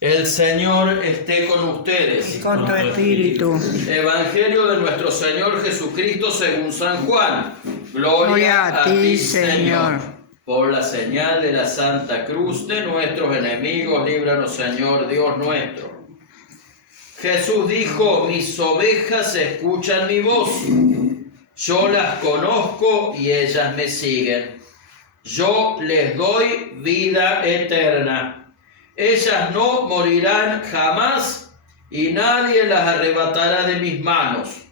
El Señor esté con ustedes. Con tu espíritu. Evangelio de nuestro Señor Jesucristo según San Juan. Gloria a ti, Señor. Por la señal de la Santa Cruz de nuestros enemigos, líbranos, Señor Dios nuestro. Jesús dijo: mis ovejas escuchan mi voz. Yo las conozco y ellas me siguen. Yo les doy vida eterna. Ellas no morirán jamás y nadie las arrebatará de mis manos.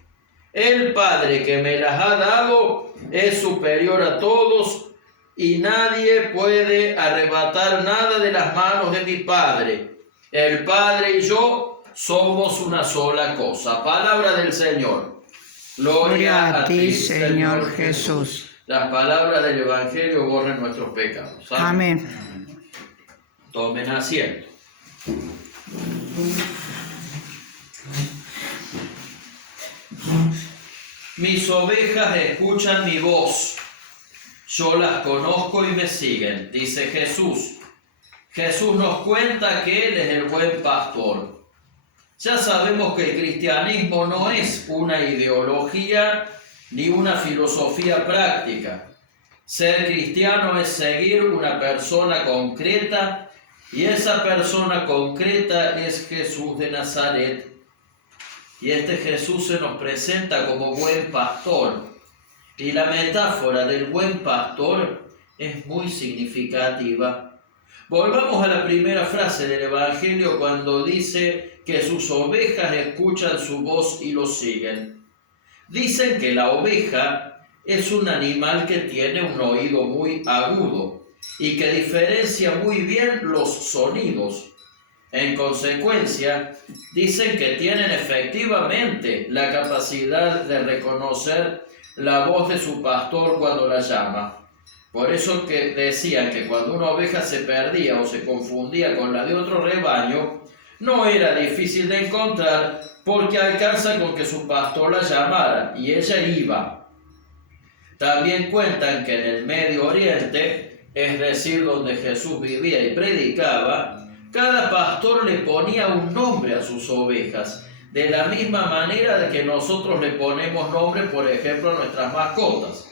El Padre que me las ha dado es superior a todos y nadie puede arrebatar nada de las manos de mi Padre. El Padre y yo somos una sola cosa. Palabra del Señor. Gloria a ti, Señor Jesús. Las palabras del Evangelio borren nuestros pecados. Amén. Tomen asiento. Mis ovejas escuchan mi voz. Yo las conozco y me siguen, dice Jesús. Jesús nos cuenta que Él es el buen pastor. Ya sabemos que el cristianismo no es una ideología ni una filosofía práctica. Ser cristiano es seguir una persona concreta y esa persona concreta es Jesús de Nazaret. Y este Jesús se nos presenta como buen pastor. Y la metáfora del buen pastor es muy significativa. Volvamos a la primera frase del Evangelio cuando dice que sus ovejas escuchan su voz y lo siguen. Dicen que la oveja es un animal que tiene un oído muy agudo y que diferencia muy bien los sonidos. En consecuencia, dicen que tienen efectivamente la capacidad de reconocer la voz de su pastor cuando la llama. Por eso que decían que cuando una oveja se perdía o se confundía con la de otro rebaño, no era difícil de encontrar porque alcanza con que su pastor la llamara y ella iba. También cuentan que en el Medio Oriente, es decir, donde Jesús vivía y predicaba, cada pastor le ponía un nombre a sus ovejas, de la misma manera de que nosotros le ponemos nombre, por ejemplo, a nuestras mascotas.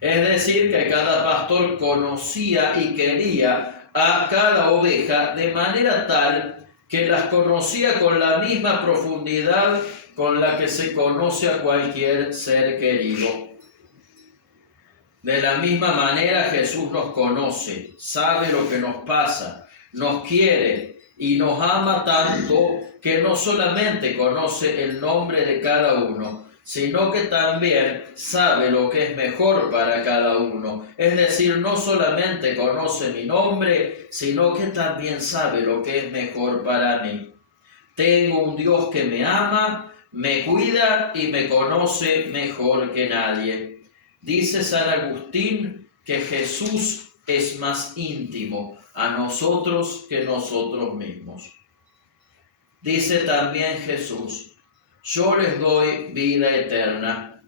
Es decir, que cada pastor conocía y quería a cada oveja de manera tal que las conocía con la misma profundidad con la que se conoce a cualquier ser querido. De la misma manera Jesús nos conoce, sabe lo que nos pasa, nos quiere y nos ama tanto que no solamente conoce el nombre de cada uno, sino que también sabe lo que es mejor para cada uno. Es decir, no solamente conoce mi nombre, sino que también sabe lo que es mejor para mí. Tengo un Dios que me ama, me cuida y me conoce mejor que nadie. Dice San Agustín que Jesús es más íntimo a nosotros que nosotros mismos. Dice también Jesús: yo les doy vida eterna.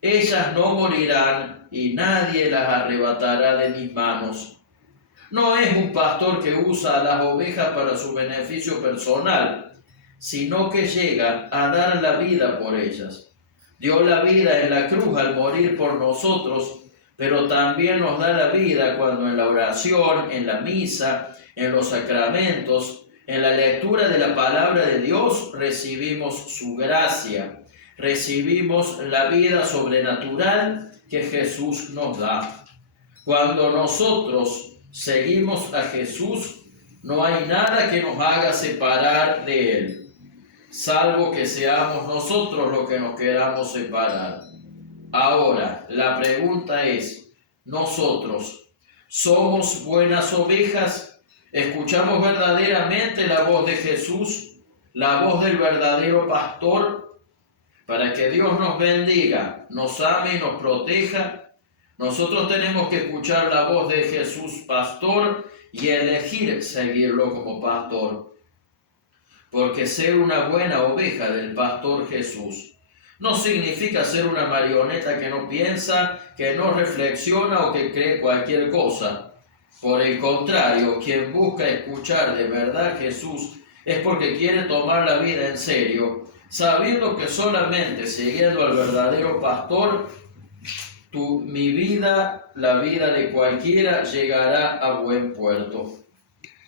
Ellas no morirán y nadie las arrebatará de mis manos. No es un pastor que usa a las ovejas para su beneficio personal, sino que llega a dar la vida por ellas. Dio la vida en la cruz al morir por nosotros, pero también nos da la vida cuando en la oración, en la misa, en los sacramentos, en la lectura de la palabra de Dios recibimos su gracia, recibimos la vida sobrenatural que Jesús nos da. Cuando nosotros seguimos a Jesús, no hay nada que nos haga separar de Él, salvo que seamos nosotros los que nos queramos separar. Ahora, la pregunta es, ¿nosotros somos buenas ovejas? ¿Escuchamos verdaderamente la voz de Jesús, la voz del verdadero pastor? Para que Dios nos bendiga, nos ame y nos proteja, nosotros tenemos que escuchar la voz de Jesús pastor y elegir seguirlo como pastor. Porque ser una buena oveja del pastor Jesús no significa ser una marioneta que no piensa, que no reflexiona o que cree cualquier cosa. Por el contrario, quien busca escuchar de verdad a Jesús es porque quiere tomar la vida en serio, sabiendo que solamente siguiendo al verdadero pastor, mi vida, la vida de cualquiera, llegará a buen puerto.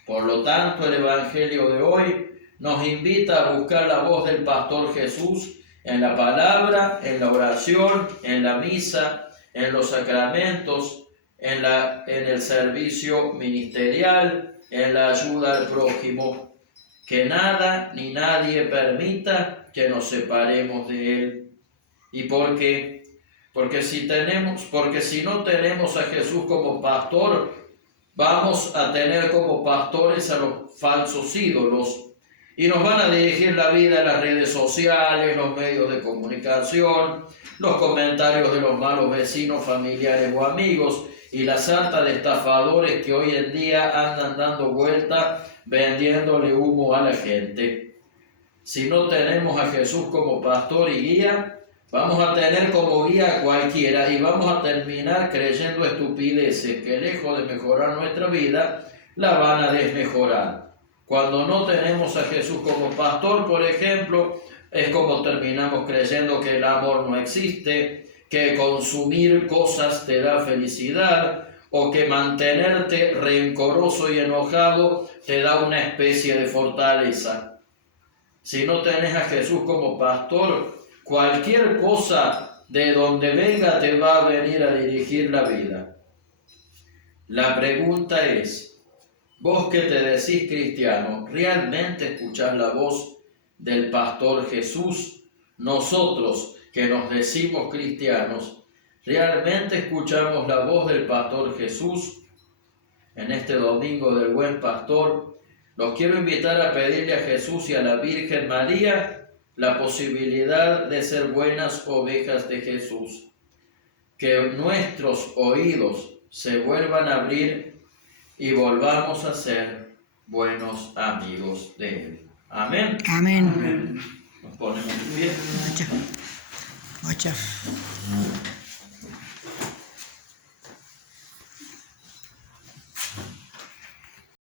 Por lo tanto, el Evangelio de hoy nos invita a buscar la voz del pastor Jesús en la palabra, en la oración, en la misa, en los sacramentos, en el servicio ministerial, en la ayuda al prójimo. Que nada ni nadie permita que nos separemos de él. ¿Y por qué? Porque si no tenemos a Jesús como pastor, vamos a tener como pastores a los falsos ídolos y nos van a dirigir la vida en las redes sociales, los medios de comunicación, los comentarios de los malos vecinos, familiares o amigos y la sarta de estafadores que hoy en día andan dando vuelta vendiéndole humo a la gente. Si no tenemos a Jesús como pastor y guía, vamos a tener como guía a cualquiera y vamos a terminar creyendo estupideces que lejos de mejorar nuestra vida, la van a desmejorar. Cuando no tenemos a Jesús como pastor, por ejemplo, es como terminamos creyendo que el amor no existe, que consumir cosas te da felicidad o que mantenerte rencoroso y enojado te da una especie de fortaleza. Si no tenés a Jesús como pastor, cualquier cosa de donde venga te va a venir a dirigir la vida. La pregunta es, vos que te decís cristiano, ¿realmente escuchás la voz del pastor Jesús? Nosotros que nos decimos cristianos, ¿realmente escuchamos la voz del pastor Jesús? En este domingo del Buen Pastor, los quiero invitar a pedirle a Jesús y a la Virgen María la posibilidad de ser buenas ovejas de Jesús, que nuestros oídos se vuelvan a abrir y volvamos a ser buenos amigos de Él. Amén. Amén. Nos ponemos de pie. Muchas.